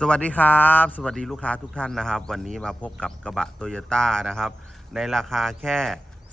สวัสดีครับ สวัสดีลูกค้าทุกท่านนะครับ วันนี้มาพบกับกระบะโตโยต้านะครับ ในราคาแค่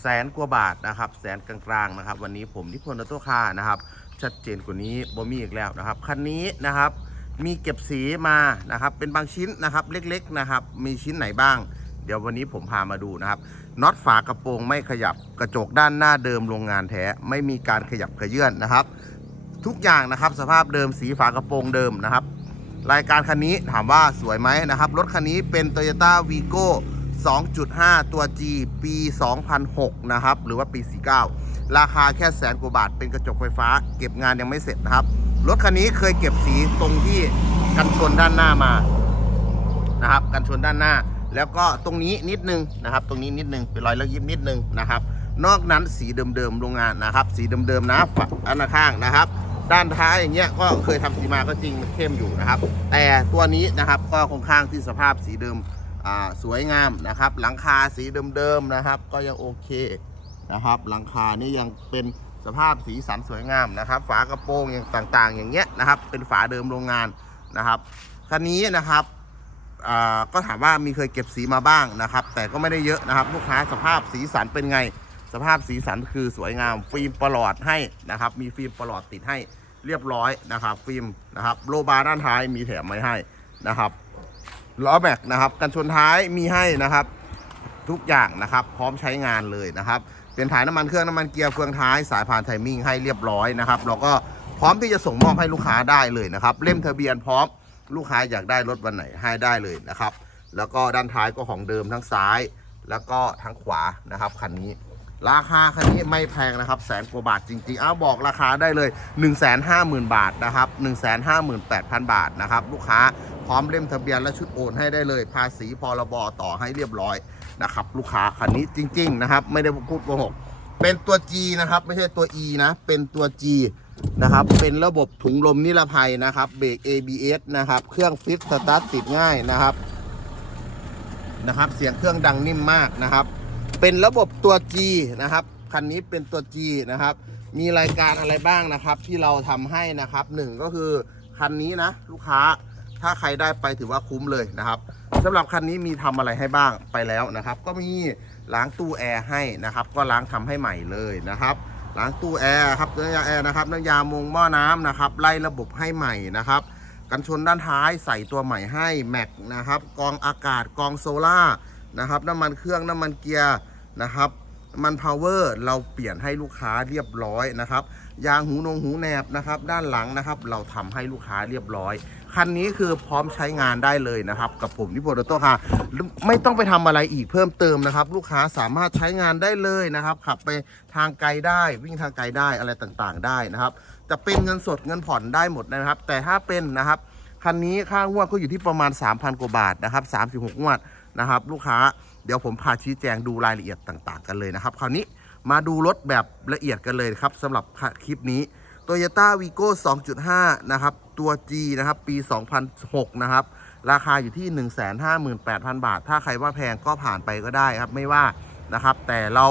แสนกว่าบาทนะครับ แสนกลางๆนะครับ วันนี้ผมนิพนธ์ออโต้านะครับ ชัดเจนกว่านี้บ่มีอีกแล้วนะครับคันนี้นะครับ มีเก็บสีมานะครับ เป็นบางชิ้นนะครับเล็กๆนะครับ มีชิ้นไหนบ้าง เดี๋ยววันนี้ผมพามาดูนะครับน็อตฝากระโปรงไม่ขยับกระจกด้านหน้าเดิมโรงงานแท้ไม่มีการขยับขยื่นนะครับ ทุกอย่างนะครับ สภาพเดิมสีฝากระโปรงเดิมนะครับ รายการคันนี้ถามว่าสวยไหมนะครับ รถคันนี้เป็น Toyota Vigo 2.5 ตัว G ปี 2006 นะครับ หรือว่าปี 49 ราคาแค่แสนกว่าบาท เป็นกระจกไฟฟ้า เก็บงานยังไม่เสร็จนะครับ รถคันนี้เคยเก็บสีตรงที่กันชนด้านหน้ามา นะครับ กันชนด้านหน้า แล้วก็ตรงนี้นิดนึงนะครับ ตรงนี้นิดนึงเป็นรอยแล้วยิ้มนิดนึงนะครับ นอกนั้นสีเดิมๆโรงงานนะครับ สีเดิมๆนะฝั่งอันข้างนะครับ ด้านท้ายอย่างเงี้ยก็เคยทำสีมาก็จริงมันเข้มอยู่นะครับ แต่ตัวนี้นะครับก็ค่อนข้างที่สภาพสีเดิมสวยงามนะครับ หลังคาสีเดิมๆนะครับ ก็ยังโอเคนะครับ หลังคานี่ยังเป็นสภาพสีสันสวยงามนะครับ ฝากระโปรงอย่างต่างๆ อย่างเงี้ยนะครับ เป็นฝาเดิมโรงงานนะครับคันนี้นะครับก็ถามว่ามีเคยเก็บสีมาบ้างนะครับ แต่ก็ไม่ได้เยอะนะครับ ลูกค้าสภาพสีสันเป็นไง สภาพสีสันคือสวยงาม ฟิล์มประหลอดให้นะครับ มีฟิล์มประหลอดติดให้เรียบร้อยนะครับ ฟิล์มนะครับโลบาร์ด้านท้ายมีแถมไว้ให้นะครับล้อแม็กนะครับกันชนท้ายมีให้นะครับทุกอย่างนะครับพร้อมใช้งานเลยนะครับเป็นถ่ายน้ำมันเครื่องน้ำมันเกียร์เฟืองท้ายสายพานไทมิ่งให้เรียบร้อยนะครับแล้วก็พร้อมที่จะส่งมอบให้ลูกค้าได้เลยนะครับเล่มทะเบียนพร้อมลูกค้าอยากได้รถวันไหนให้ได้เลยนะครับ แล้วก็ด้านท้ายก็ของเดิมทั้งซ้าย แล้วก็ทั้งขวานะครับคันนี้ ราคาคันนี้ไม่แพงนะครับแสนกว่าบาทจริงๆ เอาบอกราคาได้เลย 1 5 0 0 0 0 บาทนะครับ 1 5 8 0 0 0 บาทนะครับ ลูกค้าพร้อมเล่มทะเบียนและชุดโอนให้ได้เลย ภาษีพรบต่อให้เรียบร้อยนะครับ ลูกค้าคันนี้จริง ๆ นะครับ ไม่ได้พูดโกหกเป็นตัว G นะครับ ไม่ใช่ตัว E นะ เป็นตัว G นะครับ เป็นระบบถุงลมนิรภัยนะครับ เบรก ABS นะครับ เครื่องฟิตสตาร์ทติดง่ายนะครับ นะครับ เสียงเครื่องดังนิ่มมากนะครับ เป็นระบบตัว G นะครับคันนี้เป็นตัว G นะครับ มีรายการอะไรบ้างนะครับ ที่เราทำให้นะครับหนึ่งก็คือคันนี้นะลูกค้าถ้าใครได้ไปถือว่าคุ้มเลยนะครับสำหรับคันนี้มีทำอะไรให้บ้างไปแล้วนะครับ ก็มีล้างตู้แอร์ให้นะครับ ก็ล้างทำให้ใหม่เลยนะครับล้างตู้แอร์ครับน้ำยาแอร์นะครับน้ำยามงหม้อน้ำนะครับ ไล่ระบบให้ใหม่นะครับ กันชนด้านท้ายใส่ตัวใหม่ให้แม็กนะครับกองอากาศกองโซล่านะครับน้ำมันเครื่องน้ำมันเกียร์ นะครับ มันพาวเวอร์เราเปลี่ยนให้ลูกค้าเรียบร้อยนะครับ ยางหูนงหูแหนบนะครับ ด้านหลังนะครับ เราทำให้ลูกค้าเรียบร้อย คันนี้คือพร้อมใช้งานได้เลยนะครับ กับผมนิพนธ์ออโต้ค่ะ ไม่ต้องไปทำอะไรอีกเพิ่มเติมนะครับ ลูกค้าสามารถใช้งานได้เลยนะครับขับไปทางไกลได้วิ่งทางไกลได้อะไรต่างๆ ได้นะครับ จะเป็นเงินสดเงินผ่อนได้หมดนะครับ แต่ถ้าเป็นนะครับคันนี้ค่างวดก็อยู่ที่ประมาณ 3,000 กว่าบาทนะครับ 36 งวดนะครับ ลูกค้า เดี๋ยวผมพาชี้แจงดูรายละเอียดต่าง ๆ กันเลยนะครับ คราวนี้มาดูรถแบบละเอียดกันเลยครับสำหรับคลิปนี้ Toyota Vigo 2.5 นะครับ ตัว G นะครับ ปี 2006 นะครับ ราคาอยู่ที่ 158,000 บาท ถ้าใครว่าแพงก็ผ่านไปก็ได้ครับ ไม่ว่านะครับ แต่เรา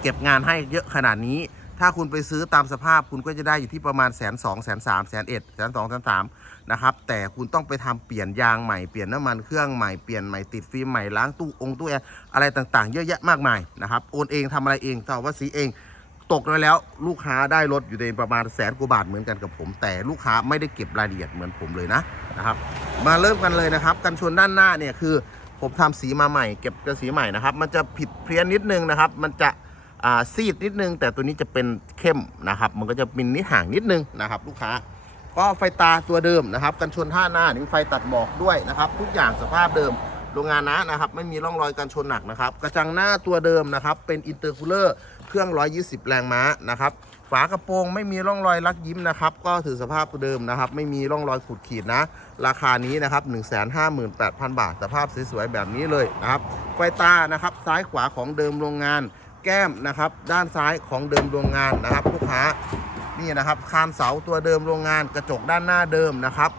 เก็บงานให้เยอะขนาดนี้ ถ้าคุณไปซื้อตามสภาพคุณก็จะได้อยู่ที่ประมาณแสนสองแสนสามแสนเอ็ดแสนสองแสนสามนะครับ แต่คุณต้องไปทำเปลี่ยนยางใหม่เปลี่ยนน้ำมันเครื่องใหม่เปลี่ยนใหม่ติดฟิล์มใหม่ล้างตู้องค์ตู้แอร์อะไรต่างๆ เยอะแยะมากมายนะครับโอนเองทำอะไรเองต่อว่าสีเองตกไปแล้วลูกค้าได้รถอยู่ในประมาณแสนกว่าบาทเหมือนกันกับผม แต่ลูกค้าไม่ได้เก็บรายละเอียดเหมือนผมเลยนะนะครับ มาเริ่มกันเลยนะครับ กันชนด้านหน้าเนี่ยคือ ผมทำสีมาใหม่ เก็บกระสีใหม่นะครับ มันจะผิดเพี้ยนนิดนึงนะครับ มันจะ ซีดนิดนึง แต่ตัวนี้จะเป็นเข้มนะครับ มันก็จะมินนิดห่างนิดนึงนะครับ ลูกค้า ก็ไฟตาตัวเดิมนะครับ กันชนท่าหน้านี่มีไฟตัดหมอกด้วยนะครับ ทุกอย่างสภาพเดิมโรงงานนะนะครับ ไม่มีร่องรอยการชนหนักนะครับ กระจังหน้าตัวเดิมนะครับ เป็นอินเตอร์คูลเลอร์เครื่อง 120 แรงม้านะครับฝากระโปรงไม่มีร่องรอยลักยิ้มนะครับ ก็ถือสภาพเดิมนะครับ ไม่มีร่องรอยขูดขีดนะ ราคานี้นะครับ 158,000 บาท สภาพสวยๆแบบนี้เลยนะครับไฟตานะครับ ซ้ายขวาของเดิมโรงงาน แก้มนะครับ ด้านซ้ายของเดิมโรงงานนะครับ ลูกค้านี่นะครับคานเสาตัวเดิมโรงงาน กระจกด้านหน้าเดิมนะครับ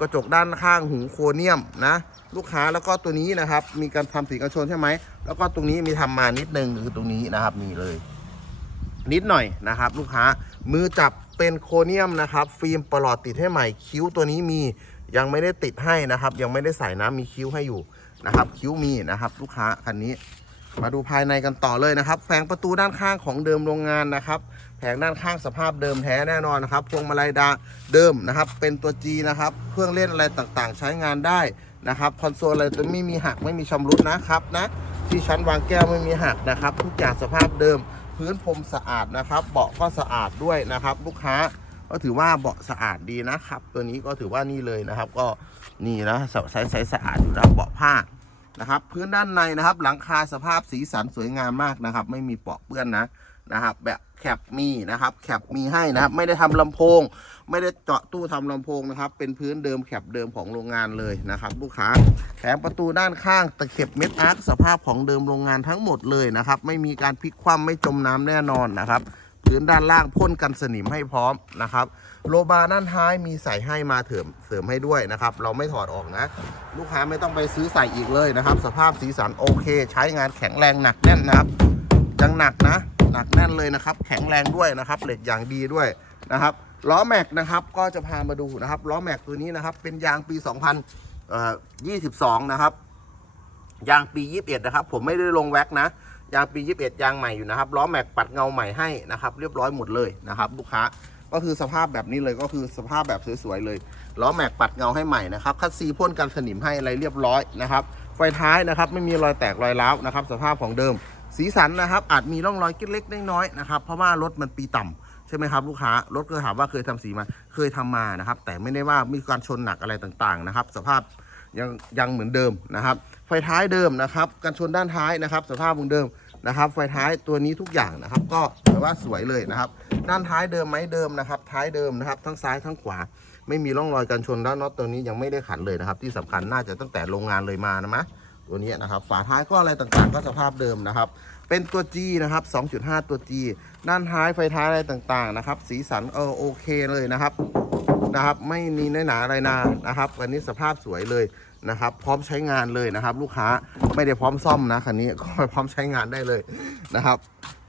กระจกด้านข้างหูโครเนียมนะ ลูกค้าแล้วก็ตัวนี้นะครับ มีการทำสีกันชนใช่ไหมแล้วก็ตรงนี้มีทำมานิดนึงคือตรงนี้นะครับนี่เลย นิดหน่อยนะครับ ลูกค้ามือจับเป็นโครเนียมนะครับ ฟิล์มปลอดติดให้ใหม่ คิ้วตัวนี้มียังไม่ได้ติดให้นะครับ ยังไม่ได้ใส่น้ำมีคิ้วให้อยู่นะครับ คิ้วมีนะครับ ลูกค้าคันนี้ มาดูภายในกันต่อเลยนะครับแผงประตูด้านข้างของเดิมโรงงานนะครับ แผงด้านข้างสภาพเดิมแท้แน่นอนนะครับ พวงมาลัยดาเดิมนะครับ เป็นตัว G นะครับ เครื่องเล่นอะไรต่างๆ ใช้งานได้นะครับ คอนโซลอะไรตัวไม่มีหักไม่มีชำรุดนะครับนะที่ชั้นวางแก้วไม่มีหักนะครับ ทุกอย่างสภาพเดิม พื้นพรมสะอาดนะครับ เบาะก็สะอาดด้วยนะครับ ลูกค้าก็ถือว่าเบาะสะอาดดีนะครับ ตัวนี้ก็ถือว่านี่เลยนะครับ ก็นี่นะใสๆสะอาดอยู่แล้วเบาะผ้า นะครับ พื้นด้านในนะครับ หลังคาสภาพสีสันสวยงามมากนะครับ ไม่มีเปาะเปื้อนนะนะครับ แบบแคปมีนะครับแคปมีให้นะครับ ไม่ได้ทำลำโพง ไม่ได้เจาะตู้ทำลำโพงนะครับ เป็นพื้นเดิมแคปเดิมของโรงงานเลยนะครับ ลูกค้าแถมประตูด้านข้างตะเข็บเม็ดอาร์คสภาพของเดิมโรงงานทั้งหมดเลยนะครับ ไม่มีการพลิกคว่ำไม่จมน้ำแน่นอนนะครับ พื้นด้านล่างพ่นกันสนิมให้พร้อมนะครับโลบาด้านท้ายมีใส่ให้มาเถิมเสริมให้ด้วยนะครับ เราไม่ถอดออกนะ ลูกค้าไม่ต้องไปซื้อใส่อีกเลยนะครับ สภาพสีสันโอเค ใช้งานแข็งแรงหนักแน่นนะครับยังหนักนะหนักแน่นเลยนะครับ แข็งแรงด้วยนะครับ เหล็กอย่างดีด้วยนะครับล้อแม็กนะครับก็จะพามาดูนะครับล้อแม็กตัวนี้นะครับ เป็นยางปี 2022 นะครับยางปี 21 นะครับ ผมไม่ได้ลงแว็กนะ ยางปี 21 ยางใหม่อยู่นะครับล้อแม็กปัดเงาใหม่ให้นะครับ เรียบร้อยหมดเลยนะครับ ลูกค้าก็คือสภาพแบบนี้เลยก็คือสภาพแบบสวยๆเลยล้อแม็กปัดเงาให้ใหม่นะครับคัดซีพ่นกันสนิมให้อะไรเรียบร้อยนะครับไฟท้ายนะครับไม่มีรอยแตกรอยร้าวนะครับ สภาพของเดิม สีสันนะครับ อาจมีร่องรอยเล็กๆน้อยๆนะครับเพราะว่ารถมันปีต่ำใช่ไหมครับลูกค้ารถก็ถามว่าเคยทำสีมาเคยทำมานะครับ แต่ไม่ได้ว่ามีการชนหนักอะไรต่างๆนะครับ สภาพ ยังยังเหมือนเดิมนะครับ ไฟท้ายเดิมนะครับกันชนด้านท้ายนะครับ สภาพเหมือนเดิมนะครับ ไฟท้ายตัวนี้ทุกอย่างนะครับ ก็ถือว่าสวยเลยนะครับ ด้านท้ายเดิมไหมเดิมนะครับ ท้ายเดิมนะครับ ทั้งซ้ายทั้งขวา ไม่มีร่องรอยการชนด้านน็อตตัวนี้ยังไม่ได้ขันเลยนะครับ ที่สำคัญน่าจะตั้งแต่โรงงานเลยมานะมะตัวนี้นะครับ ฝาท้ายก็อะไรต่างๆ ก็สภาพเดิมนะครับ เป็นตัว G นะครับ 2.5 ตัว G ด้านท้ายไฟท้ายอะไรต่างๆนะครับ สีสันเออโอเคเลยนะครับ นะครับ ไม่มีเนื้อหนาอะไรนานะครับคันนี้สภาพสวยเลยนะครับ พร้อมใช้งานเลยนะครับ ลูกค้าไม่ได้พร้อมซ่อมนะคันนี้ก็พร้อมใช้งานได้เลยนะครับ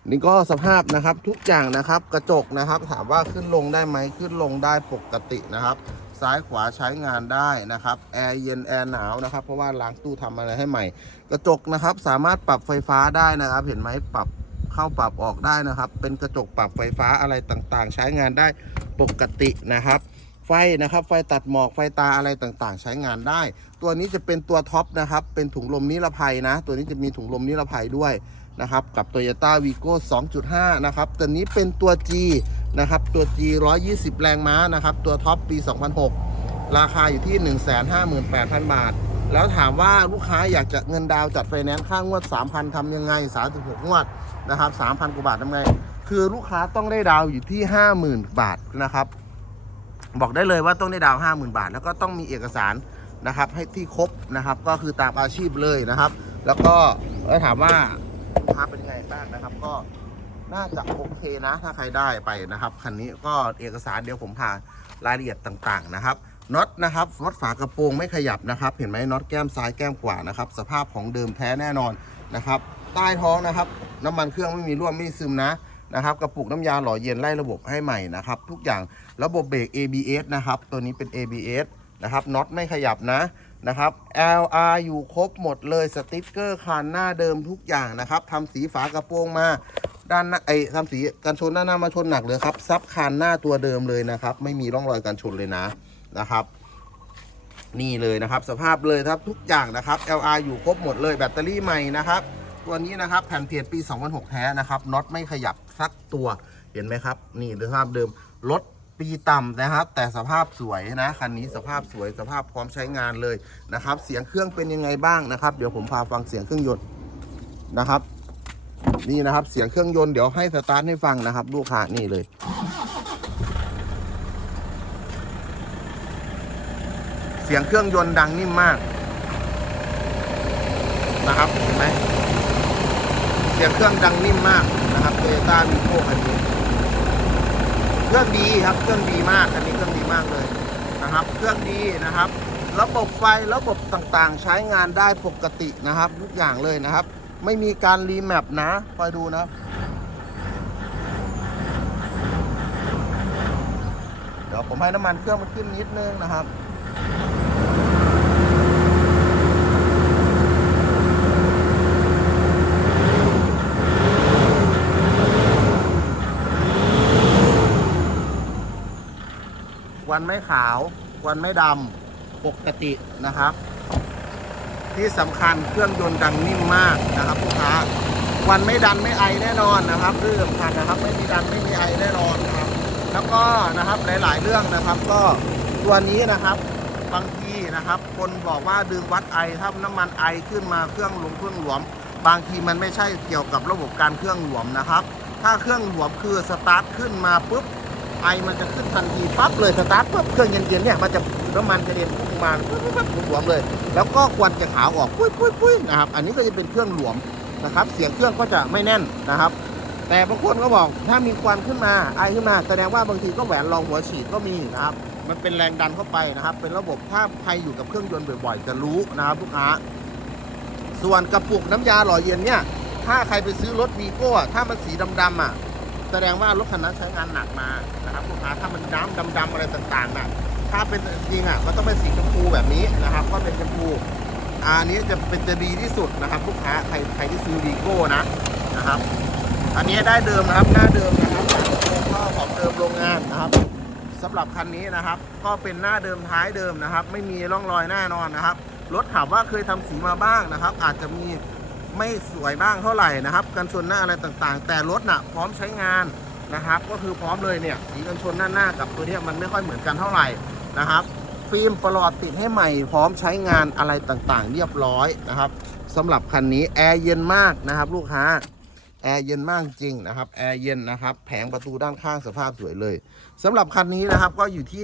นี่ก็สภาพนะครับทุกอย่างนะครับกระจกนะครับ ถามว่าขึ้นลงได้ไหมขึ้นลงได้ปกตินะครับ ซ้ายขวาใช้งานได้นะครับแอร์เย็นแอร์หนาวนะครับ เพราะว่าล้างตู้ทำอะไรให้ใหม่ กระจกนะครับสามารถปรับไฟฟ้าได้นะครับ เห็นไหมปรับเข้าปรับออกได้นะครับ เป็นกระจกปรับไฟฟ้าอะไรต่างๆ ใช้งานได้ปกตินะครับ ไฟนะครับ ไฟตัดหมอกไฟตาอะไรต่างๆ ใช้งานได้ ตัวนี้จะเป็นตัวท็อปนะครับ เป็นถุงลมนิรภัยนะ ตัวนี้จะมีถุงลมนิรภัยด้วยนะครับ กับ Toyota Vigo 2.5 นะครับ ตัวนี้เป็นตัว G นะครับ ตัว G 120 แรงม้านะครับ ตัวท็อปปี 2006 ราคาอยู่ที่ 158,000 บาท แล้วถามว่าลูกค้าอยากจะเงินดาวจัดไฟแนนซ์ค่างวด 3,000ทำยังไง 36 งวดนะครับ 3,000 กว่าบาททำไง คือลูกค้าต้องได้ดาวอยู่ที่ 50,000 บาทนะครับ บอกได้เลยว่าต้องได้ดาวห้าหมื่นบาท แล้วก็ต้องมีเอกสารนะครับให้ที่ครบนะครับ ก็คือตามอาชีพเลยนะครับ แล้วก็ถามว่าลูกค้าเป็นไงบ้างนะครับ ก็น่าจะโอเคนะ ถ้าใครได้ไปนะครับคันนี้ก็เอกสารเดี๋ยวผมพารายละเอียดต่างๆนะครับน็อตนะครับน็อตฝากระโปรงไม่ขยับนะครับ เห็นไหมน็อตแก้มซ้ายแก้มขวานะครับ สภาพของเดิมแท้แน่นอนนะครับ ใต้ท้องนะครับ น้ำมันเครื่องไม่มีรั่วไม่ซึมนะ นะครับกระปุกน้ำยาหล่อเย็นไล่ระบบให้ใหม่นะครับทุกอย่างระบบเบรก ABS นะครับตัวนี้เป็น ABS นะครับน็อตไม่ขยับนะนะครับ LR อยู่ครบหมดเลยสติ๊กเกอร์คานหน้าเดิมทุกอย่างนะครับทำสีฝากระโปรงมาด้านหน้าไอ้ทำสีกันชนด้านหน้ามาชนหนักเลยครับซับคานหน้าตัวเดิมเลยนะครับ ไม่มีร่องรอยการชนเลยนะนะครับ นี่เลยนะครับ สภาพเลยครับทุกอย่างนะครับ LR อยู่ครบหมดเลยแบตเตอรี่ใหม่นะครับ ตัวนี้นะครับแผ่นเพียรปี 2006 แท้นะครับน็อตไม่ขยับ สักตัวเห็นไหมครับ นี่สภาพเดิมรถปีต่ำนะครับ แต่สภาพสวยนะคันนี้สภาพสวยสภาพพร้อมใช้งานเลยนะครับ เสียงเครื่องเป็นยังไงบ้างนะครับ เดี๋ยวผมพาฟังเสียงเครื่องยนต์นะครับ นี่นะครับเสียงเครื่องยนต์เดี๋ยวให้สตาร์ทให้ฟังนะครับ ลูกค้านี่เลยเสียงเครื่องยนต์ดังนิ่มมากนะครับเห็นไหม เสียงเครื่องดังนิ่มมากนะครับโตโยต้าวีโก้คันนี้เครื่องดีครับเครื่องดีมากคันนี้เครื่องดีมากเลยนะครับ เครื่องดีนะครับ ระบบไฟระบบต่างๆ ใช้งานได้ปกตินะครับทุกอย่างเลยนะครับ ไม่มีการรีแมปนะคอยดูนะเดี๋ยวผมให้น้ำมันเครื่องมันขึ้นนิดนึงนะครับ วันไม่ขาวควันไม่ดำปกตินะครับ ที่สำคัญเครื่องยนต์ดังนิ่มมากนะครับลูกค้าควันไม่ดันไม่ไอแน่นอนนะครับเรื่องสำคัญนะครับไม่มีดันไม่มีไอแน่นอนนะครับ แล้วก็นะครับหลาย ๆ เรื่องนะครับ ก็ตัวนี้นะครับบางทีนะครับ คนบอกว่าดึงวัดไอถ้าน้ำมันไอขึ้นมาเครื่องหลวมเครื่องหลวม บางทีมันไม่ใช่เกี่ยวกับระบบการเครื่องหลวมนะครับ ถ้าเครื่องหลวมคือสตาร์ทขึ้นมาปุ๊บ ไอมันจะขึ้นทันทีปั๊บเลยสตาร์ทปุ๊บเครื่องเย็นๆเนี่ยมันจะน้ำมันกระเด็นพุ่งมาปุ๊บปุ๊บปุ๊บหลวมเลย แล้วก็ควันจะขาวออกปุ้ยปุ้ยปุ้ยนะครับอันนี้ก็จะเป็นเครื่องหลวมนะครับ เสียงเครื่องก็จะไม่แน่นนะครับ แต่บางคนก็บอกถ้ามีควันขึ้นมาไอขึ้นมาแสดงว่าบางทีก็แหวนรองหัวฉีดก็มีนะครับ มันเป็นแรงดันเข้าไปนะครับ เป็นระบบถ้าใครอยู่กับเครื่องยนต์บ่อยๆ จะรู้นะครับลูกค้าส่วนกระปุกน้ำยาหล่อเย็นเนี่ยถ้าใครไปซื้อรถวีโก้อะถ้ามันสีดำๆอะ แสดงว่ารถคันนั้นใช้งานหนักมานะครับลูกค้าถ้ามันน้ำดำอะไรต่างๆน่ะถ้าเป็นจริงอะมันต้องเป็นสีชมพูแบบนี้นะครับ ก็เป็นชมพูอันนี้จะเป็นจะดีที่สุดนะครับ ลูกค้าใครใครที่ซื้อวีโก้นะนะครับ อันนี้ได้เดิมนะครับหน้าเดิมนะครับก็ของเดิมโรงงานนะครับสำหรับคันนี้นะครับ ก็เป็นหน้าเดิมท้ายเดิมนะครับ ไม่มีร่องรอยแน่นอนนะครับรถถามว่าเคยทำสีมาบ้างนะครับ อาจจะมี ไม่สวยบ้างเท่าไหร่นะครับ กันชนหน้าอะไรต่างๆ แต่รถน่ะพร้อมใช้งานนะครับ ก็คือพร้อมเลยเนี่ยสีกันชนหน้าหน้ากับตัวเนี้ยมันไม่ค่อยเหมือนกันเท่าไหร่นะครับ ฟิล์มประหลอดติดให้ใหม่ พร้อมใช้งานอะไรต่างๆ เรียบร้อยนะครับสำหรับคันนี้แอร์เย็นมากนะครับ ลูกค้า แอร์เย็นมากจริงนะครับแอร์เย็นนะครับแผงประตูด้านข้างสภาพสวยเลยสำหรับคันนี้นะครับก็อยู่ที่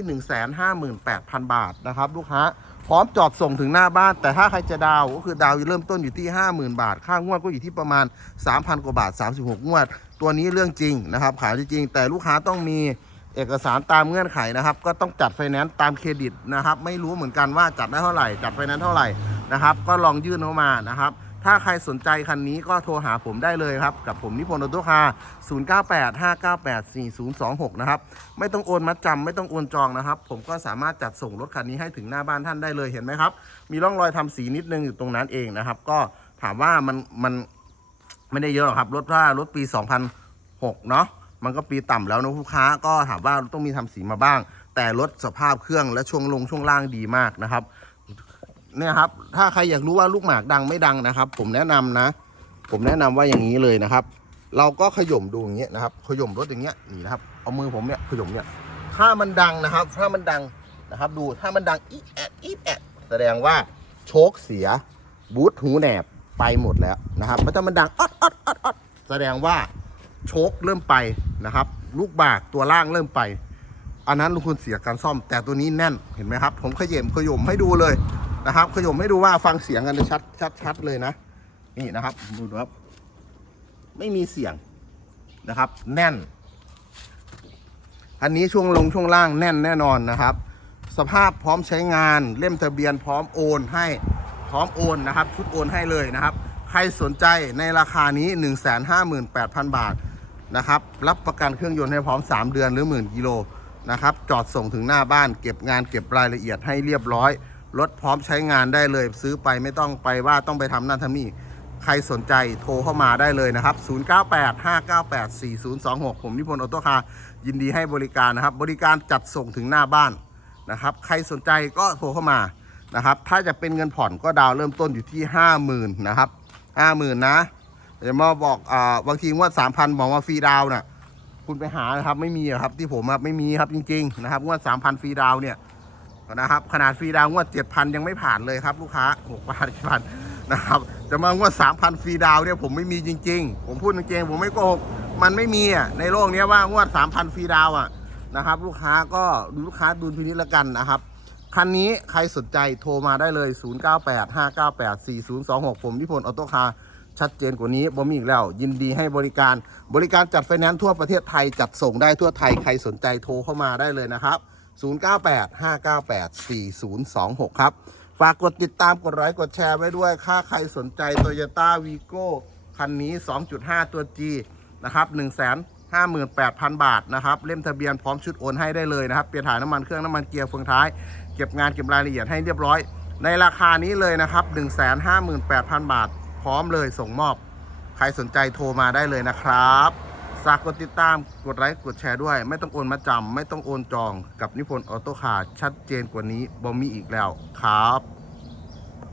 158,000 บาทนะครับลูกค้าพร้อมจอดส่งถึงหน้าบ้าน แต่ถ้าใครจะดาวก็คือดาวเริ่มต้นอยู่ที่ 50,000 บาท ค่างวดก็อยู่ที่ประมาณ 3,000 กว่าบาท 36 งวด ตัวนี้เรื่องจริงนะครับขายจริง แต่ลูกค้าต้องมีเอกสารตามเงื่อนไขนะครับ ก็ต้องจัดไฟแนนซ์ตามเครดิตนะครับ ไม่รู้เหมือนกันว่าจัดได้เท่าไหร่ จัดไฟแนนซ์เท่าไหร่นะครับ ก็ลองยื่นเข้ามานะครับ ถ้าใครสนใจคันนี้ก็โทรหาผมได้เลยครับ กับผมนิพนธ์ออโต้คาร์0985984026 นะครับ ไม่ต้องโอนมัดจำไม่ต้องโอนจองนะครับ ผมก็สามารถจัดส่งรถคันนี้ให้ถึงหน้าบ้านท่านได้เลยเห็นไหมครับ มีร่องรอยทำสีนิดนึงอยู่ตรงนั้นเองนะครับ ก็ถามว่ามันมันไม่ได้เยอะหรอกครับ รถว่ารถปี 2006 เนาะมันก็ปีต่ำแล้วนะลูกค้าก็ถามว่าต้องมีทำสีมาบ้าง แต่รถสภาพเครื่องและช่วงลงช่วงล่างดีมากนะครับ เนี่ยครับ ถ้าใครอยากรู้ว่าลูกหมากดังไม่ดังนะครับ ผมแนะนำนะ ผมแนะนำว่าอย่างนี้เลยนะครับ เราก็ขย่มดูอย่างเงี้ยนะครับ ขย่มรถอย่างเงี้ยนี่นะครับ เอามือผมเนี่ยขย่มเนี่ย ถ้ามันดังนะครับ ถ้ามันดังนะครับ ดูถ้ามันดังอีแอดอีแอดแสดงว่าโชคเสียบูทหูแหนบไปหมดแล้วนะครับแล้วถ้ามันดังออดออดออดออดแสดงว่าโชคเริ่มไปนะครับ ลูกบากตัวล่างเริ่มไปอันนั้นลุงคุณเสียการซ่อมแต่ตัวนี้แน่นเห็นไหมครับ ผมขย่มขย่มให้ดูเลย นะครับขยมให้ดูว่าฟังเสียงกันชัดชัดชัดเลยนะ นี่นะครับดูครับ ไม่มีเสียงนะครับ แน่น อันนี้ช่วงลงช่วงล่างแน่นแน่นอนนะครับ สภาพพร้อมใช้งานเล่มทะเบียนพร้อมโอนให้พร้อมโอนนะครับ ชุดโอนให้เลยนะครับ ใครสนใจในราคานี้ 158,000 บาทนะครับ รับประกันเครื่องยนต์ให้พร้อม 3 เดือนหรือหมื่นกิโลนะครับ จอดส่งถึงหน้าบ้าน เก็บงานเก็บรายละเอียดให้เรียบร้อย รถพร้อมใช้งานได้เลย ซื้อไปไม่ต้องไปว่าต้องไปทำนั่นทำนี่ ใครสนใจโทรเข้ามาได้เลยนะครับ 0985984026 ผมนิพนธ์ออโต้คาร์ยินดีให้บริการนะครับ บริการจัดส่งถึงหน้าบ้านนะครับ ใครสนใจก็โทรเข้ามานะครับ ถ้าจะเป็นเงินผ่อนก็ดาวเริ่มต้นอยู่ที่ 50,000นะครับ50,000นะเดี๋ยวมาบอกอ่าบางทีงวด3,000บอกว่าฟรีดาวน์น่ะคุณไปหานะครับไม่มีครับที่ผมอะไม่มีครับจริง ๆ นะครับงวด3,000ฟรีดาวเนี่ย นะครับ ขนาดฟรีดาวน์งวด 7,000 ยังไม่ผ่านเลยครับ ลูกค้า6บาทพันนะครับ จะมางวด 3,000 ฟรีดาวเนี่ยผมไม่มีจริง ๆ ผมพูดจริงๆผมไม่โกหกมันไม่มีอะในโลกเนี้ยว่างวด 3,000 ฟรีดาวอะนะครับ ลูกค้าก็ดูลูกค้าดูพินิจละกันนะครับคันนี้ใครสนใจโทรมาได้เลย 0985984026 ผมนิพนธ์ออโต้คาร์ชัดเจนกว่านี้บ่มีอีกแล้ว ยินดีให้บริการบริการจัดไฟแนนซ์ทั่วประเทศไทยจัดส่งได้ทั่วไทยใครสนใจโทรเข้ามาได้เลยนะครับ 0985984026 ครับ ฝากกดติดตามกดไลค์กดแชร์ไว้ด้วย ค่าใครสนใจ Toyota Vigo คันนี้ 2.5 ตัว G นะครับ158,000 บาทนะครับ เล่มทะเบียนพร้อมชุดโอนให้ได้เลยนะครับ เปลี่ยนถ่ายน้ำมันเครื่องน้ำมันเกียร์เฟืองท้าย เก็บงานเก็บรายละเอียดให้เรียบร้อย ในราคานี้เลยนะครับ158,000 บาท พร้อมเลยส่งมอบ ใครสนใจโทรมาได้เลยนะครับ ฝากกดติดตามกดไลค์กดแชร์ด้วย ไม่ต้องโอนมาจำไม่ต้องโอนจองกับนิพนธ์ออโต้คาร์ชัดเจนกว่านี้บ่มีอีกแล้วครับ